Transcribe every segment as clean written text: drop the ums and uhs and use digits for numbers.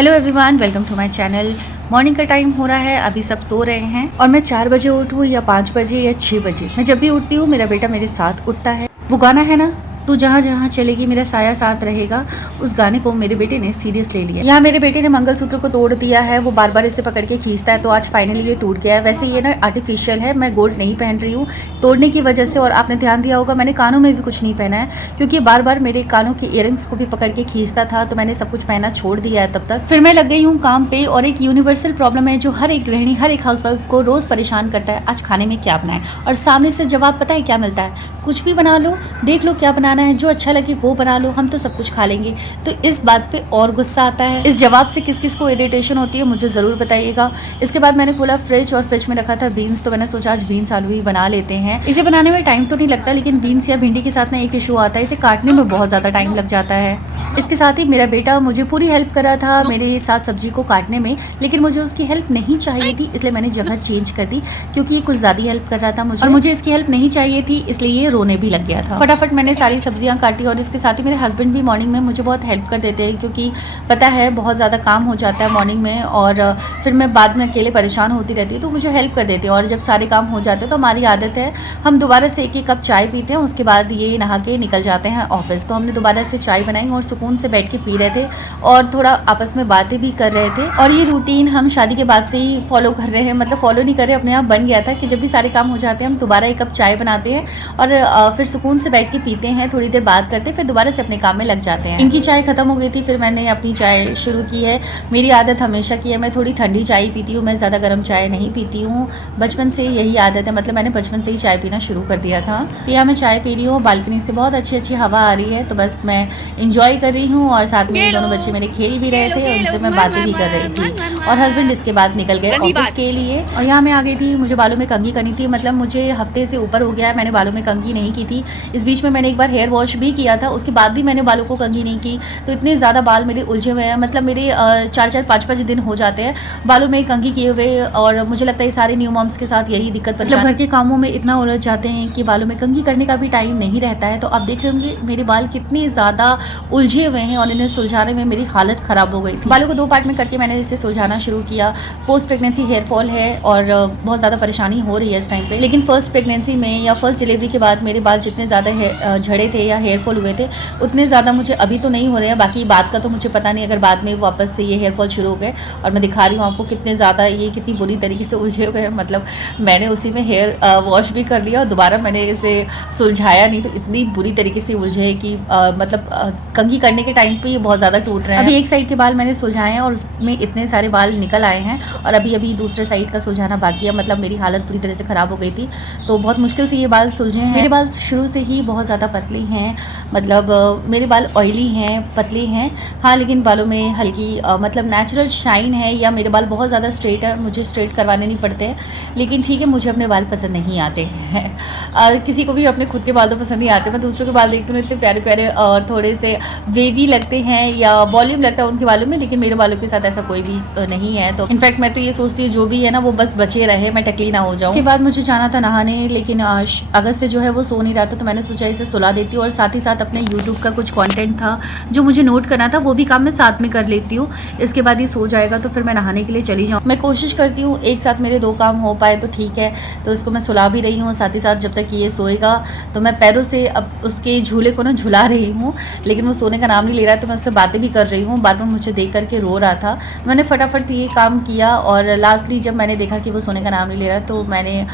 Hello everyone, welcome to my channel. Morning का time हो रहा है, अभी सब सो रहे हैं और मैं 4 बजे उठूँ या 5 बजे या 6 बजे, मैं जब भी उठती हूँ मेरा बेटा मेरे साथ उठता है। वो गाना है ना, तू जहाँ जहाँ चलेगी मेरा साया साथ रहेगा, उस गाने को मेरे बेटे ने सीरियस ले लिया। यहाँ मेरे बेटे ने मंगलसूत्र को तोड़ दिया है, वो बार बार इसे पकड़ के खींचता है, तो आज फाइनली ये टूट गया है। वैसे ये ना आर्टिफिशियल है, मैं गोल्ड नहीं पहन रही हूँ तोड़ने की वजह से। और आपने ध्यान दिया होगा मैंने कानों में भी कुछ नहीं पहना है, क्योंकि बार बार मेरे कानों के इयरिंग्स को भी पकड़ के खींचता था, तो मैंने सब कुछ पहना छोड़ दिया है तब तक। फिर मैं लग गई हूँ काम पे, और एक यूनिवर्सल प्रॉब्लम है जो हर एक गृहिणी, हर एक हाउसवाइफ को रोज परेशान करता है, आज खाने में क्या बनाए। और सामने से जवाब पता है क्या मिलता है, कुछ भी बना लो, देख लो क्या बनाना है, जो अच्छा लगे वो बना लो, हम तो सब कुछ खा लेंगे। तो इस बात पे और गुस्सा आता है। इस जवाब से किस किस को इरिटेशन होती है मुझे ज़रूर बताइएगा। इसके बाद मैंने खोला फ्रिज, और फ्रिज में रखा था बीन्स, तो मैंने सोचा आज बीन्स आलू ही बना लेते हैं। इसे बनाने में टाइम तो नहीं लगता, लेकिन बीन्स या भिंडी के साथ ना एक इशू आता है, इसे काटने में बहुत ज़्यादा टाइम लग जाता है। इसके साथ ही मेरा बेटा मुझे पूरी हेल्प कर रहा था मेरे साथ सब्जी को काटने में, लेकिन मुझे उसकी हेल्प नहीं चाहिए थी, इसलिए मैंने जगह चेंज कर दी, क्योंकि ये कुछ ज़्यादा हेल्प कर रहा था मुझे, और मुझे इसकी हेल्प नहीं चाहिए थी, इसलिए ये रोने भी लग गया था। फटाफट मैंने सारी सब्जियां काटी, और इसके साथ ही मेरे हस्बैंड भी मॉर्निंग में मुझे बहुत हेल्प कर देते हैं, क्योंकि पता है बहुत ज़्यादा काम हो जाता है मॉर्निंग में, और फिर मैं बाद में अकेले परेशान होती रहती हूँ, तो मुझे हेल्प कर देते हैं। और जब सारे काम हो जाते हैं तो हमारी आदत है हम दोबारा से एक कप चाय पीते हैं, उसके बाद ये नहा के निकल जाते हैं ऑफिस। तो हमने दोबारा से चाय बनाई और सुकून से बैठ के पी रहे थे, और थोड़ा आपस में बातें भी कर रहे थे। और ये रूटीन हम शादी के बाद से ही फॉलो कर रहे हैं, मतलब फॉलो नहीं कर रहे, अपने आप बन गया था कि जब भी सारे काम हो जाते हैं हम दोबारा एक कप चाय बनाते हैं, और फिर सुकून से बैठ के पीते हैं, थोड़ी देर बात करते हैं, फिर दोबारा से अपने काम में लग जाते हैं। इनकी चाय खत्म हो गई थी, फिर मैंने अपनी चाय शुरू की है। मेरी आदत हमेशा की है, मैं थोड़ी ठंडी चाय पीती हूँ, मैं ज़्यादा गर्म चाय नहीं पीती हूँ, बचपन से यही आदत है, मतलब मैंने बचपन से ही चाय पीना शुरू कर दिया था। तो यहाँ मैं चाय पी रही हूँ, बालकनी से बहुत अच्छी अच्छी हवा आ रही है, तो बस मैं इंजॉय कर रही हूँ, और साथ में दोनों बच्चे मेरे खेल भी रहे थे, उनसे मैं बातें भी कर रही थी। और हस्बैंड इसके बाद निकल गए ऑफिस के लिए। और यहाँ मैं आ गई थी, मुझे बालों में कंघी करनी थी, मतलब मुझे हफ्ते से ऊपर हो गया है मैंने बालों में कंघी नहीं की थी। इस बीच में मैंने एक बार हेयर वॉश भी किया था, उसके बाद भी मैंने बालों को कंघी नहीं की, तो इतने ज़्यादा बाल मेरे उलझे हुए हैं, मतलब मेरे 4-4 5-5 दिन हो जाते हैं बालों में कंघी किए हुए। और मुझे लगता है सारे न्यू मॉम्स के साथ यही दिक्कत परेशान, मतलब घर के कामों में इतना उलझ जाते हैं कि बालों में कंघी करने का भी टाइम नहीं रहता है। तो आप देख रहे होंगे मेरे बाल कितने ज़्यादा उलझे हुए हैं, और इन्हें सुलझाने में मेरी हालत ख़राब हो गई थी। बालों को 2 पार्ट में करके मैंने इसे सुलझाना शुरू किया। पोस्ट प्रेगनेंसी हेयर फॉल है, और बहुत ज़्यादा परेशानी हो रही है इस टाइम पे, लेकिन फर्स्ट प्रेगनेंसी में या फर्स्ट डिलीवरी के बाद मेरे बाल जितने ज़्यादा झड़े थे या हेयर फॉल हुए थे, उतने ज़्यादा मुझे अभी तो नहीं हो रहे हैं। बाकी बात का तो मुझे पता नहीं, अगर बाद में वापस से ये हेयर फॉल शुरू हो गए। और मैं दिखा रही हूँ आपको कितने ज़्यादा ये कितनी बुरी तरीके से उलझे हुए हैं, मतलब मैंने उसी में हेयर वॉश भी कर लिया, और दोबारा मैंने इसे सुलझाया नहीं, तो इतनी बुरी तरीके से उलझे है कि मतलब कंघी करने के टाइम पे ये बहुत ज़्यादा टूट रहे हैं। अभी एक साइड के बाल मैंने सुलझाए हैं, और उसमें इतने सारे बाल निकल आए हैं, और अभी दूसरे साइड का सुलझाना बाकी है, मतलब मेरी हालत पूरी तरह से ख़राब हो गई थी, तो बहुत मुश्किल से ये बाल सुलझे हैं। मेरे बाल शुरू से ही बहुत ज़्यादा पतले हैं, मतलब मेरे बाल ऑयली हैं, पतले हैं, हाँ, लेकिन बालों में हल्की मतलब नेचुरल शाइन है, या मेरे बाल बहुत ज़्यादा स्ट्रेट है, मुझे स्ट्रेट करवाने नहीं पड़ते हैं, लेकिन ठीक है, मुझे अपने बाल पसंद नहीं आते हैं। किसी को भी अपने खुद के बाल तो पसंद नहीं आते, मैं दूसरों के बाल देखती हूँ इतने प्यारे प्यारे और थोड़े से वेवी लगते हैं, या वॉल्यूम लगता है उनके बालों में, लेकिन मेरे बालों के साथ ऐसा कोई भी नहीं है। तो इनफैक्ट मैं तो ये सोचती हूँ जो भी है ना वो बस बचे रहे, मैं टकली ना हो जाऊँ। उसके बाद मुझे जाना था नहाने, लेकिन अगस्त से जो है वो सो नहीं रहा था, तो मैंने सोचा इसे सुला देती हूँ, और साथ ही साथ अपने यूट्यूब का कुछ कंटेंट था जो मुझे नोट करना था, वो भी काम मैं साथ में कर लेती हूँ। इसके बाद ये सो जाएगा तो फिर मैं नहाने के लिए चली जाऊँ। मैं कोशिश करती हूँ एक साथ मेरे 2 काम हो पाए तो ठीक है, तो इसको मैं सुला भी रही हूँ, साथ ही साथ जब तक ये सोएगा तो मैं पैरों से अब उसके झूले को ना झुला रही हूँ, लेकिन वो सोने का नाम नहीं ले रहा है, तो मैं उससे बातें भी कर रही हूँ। बार बार मुझे देख करके रो रहा था, मैंने फटाफट ये काम किया, और लास्टली जब मैंने देखा कि वो सोने का नाम नहीं ले रहा, तो मैंने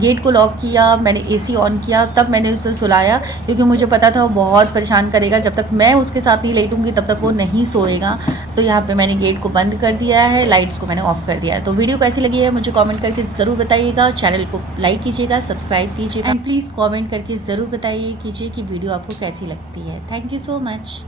गेट को लॉक किया, मैंने AC ऑन किया, तब मैंने उसे सुलाया, क्योंकि मुझे पता था वो बहुत परेशान करेगा, जब तक मैं उसके साथ नहीं लेटूंगी तब तक वो नहीं सोएगा। तो यहाँ पे मैंने गेट को बंद कर दिया है, लाइट्स को मैंने ऑफ कर दिया है। तो वीडियो कैसी लगी है मुझे कमेंट करके ज़रूर बताइएगा, चैनल को लाइक कीजिएगा, सब्सक्राइब कीजिएगा, एंड प्लीज़ कमेंट करके ज़रूर बताइए कीजिए कि वीडियो आपको कैसी लगती है। Thank you so much.